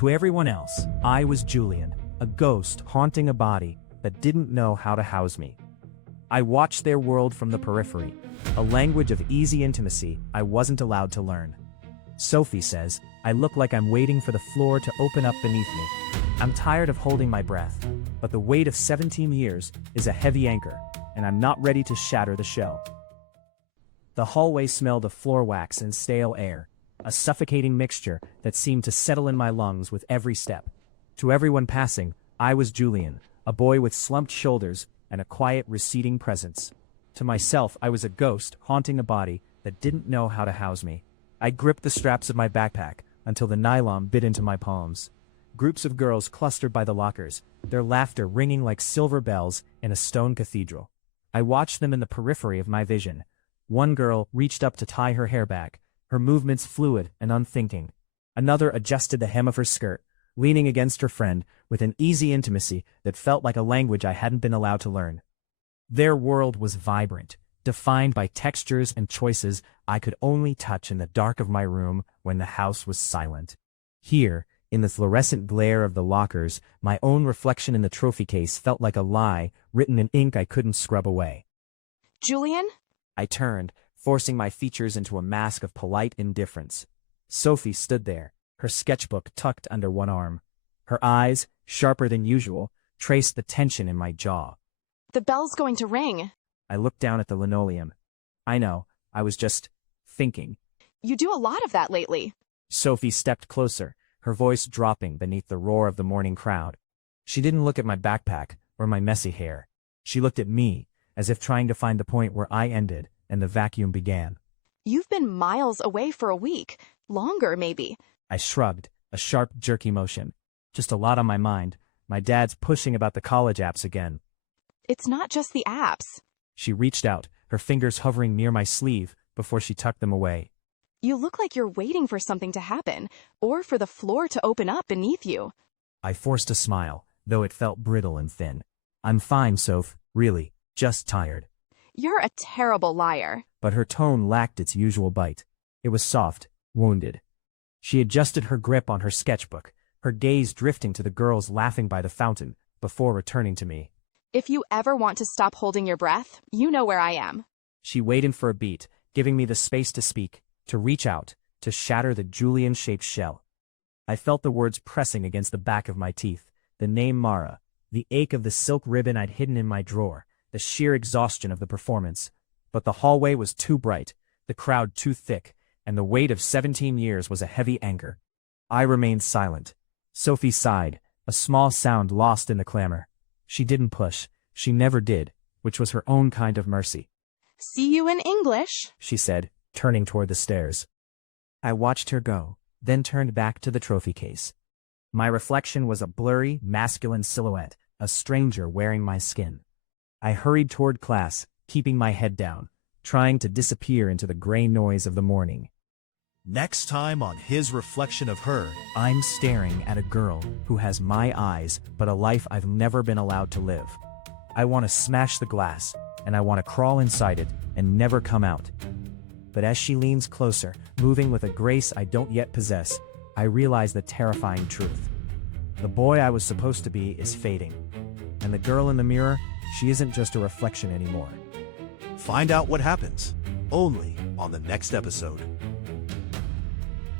To everyone else, I was Julian, a ghost haunting a body that didn't know how to house me. I watched their world from the periphery, a language of easy intimacy I wasn't allowed to learn. Sophie says, I look like I'm waiting for the floor to open up beneath me. I'm tired of holding my breath, but the weight of 17 years is a heavy anchor, and I'm not ready to shatter the shell. The hallway smelled of floor wax and stale air, a suffocating mixture that seemed to settle in my lungs with every step. To everyone passing, I was Julian, a boy with slumped shoulders and a quiet, receding presence. To myself, I was a ghost haunting a body that didn't know how to house me. I gripped the straps of my backpack until the nylon bit into my palms. Groups of girls clustered by the lockers, their laughter ringing like silver bells in a stone cathedral. I watched them in the periphery of my vision. One girl reached up to tie her hair back, her movements fluid and unthinking. Another adjusted the hem of her skirt, leaning against her friend with an easy intimacy that felt like a language I hadn't been allowed to learn. Their world was vibrant, defined by textures and choices I could only touch in the dark of my room when the house was silent. Here, in the fluorescent glare of the lockers, my own reflection in the trophy case felt like a lie written in ink I couldn't scrub away. Julian? I turned, forcing my features into a mask of polite indifference. Sophie stood there, her sketchbook tucked under one arm. Her eyes, sharper than usual, traced the tension in my jaw. The bell's going to ring. I looked down at the linoleum. I know, I was just thinking. You do a lot of that lately. Sophie stepped closer, her voice dropping beneath the roar of the morning crowd. She didn't look at my backpack or my messy hair. She looked at me, as if trying to find the point where I ended and the vacuum began. You've been miles away for a week. Longer, maybe. I shrugged, a sharp, jerky motion. Just a lot on my mind. My dad's pushing about the college apps again. It's not just the apps. She reached out, her fingers hovering near my sleeve before she tucked them away. You look like you're waiting for something to happen, or for the floor to open up beneath you. I forced a smile, though it felt brittle and thin. I'm fine, Soph, really, just tired. You're a terrible liar. But her tone lacked its usual bite. It was soft, wounded. She adjusted her grip on her sketchbook, her gaze drifting to the girls laughing by the fountain, before returning to me. If you ever want to stop holding your breath, you know where I am. She waited for a beat, giving me the space to speak, to reach out, to shatter the Julian-shaped shell. I felt the words pressing against the back of my teeth, the name Mara, the ache of the silk ribbon I'd hidden in my drawer, the sheer exhaustion of the performance. But the hallway was too bright, the crowd too thick, and the weight of 17 years was a heavy anchor. I remained silent. Sophie sighed, a small sound lost in the clamor. She didn't push, she never did, which was her own kind of mercy. See you in English, she said, turning toward the stairs. I watched her go, then turned back to the trophy case. My reflection was a blurry, masculine silhouette, a stranger wearing my skin. I hurried toward class, keeping my head down, trying to disappear into the gray noise of the morning. Next time on his reflection of her, I'm staring at a girl who has my eyes, but a life I've never been allowed to live. I want to smash the glass, and I want to crawl inside it and never come out. But as she leans closer, moving with a grace I don't yet possess, I realize the terrifying truth. The boy I was supposed to be is fading. And the girl in the mirror, she isn't just a reflection anymore. find out what happens only on the next episode.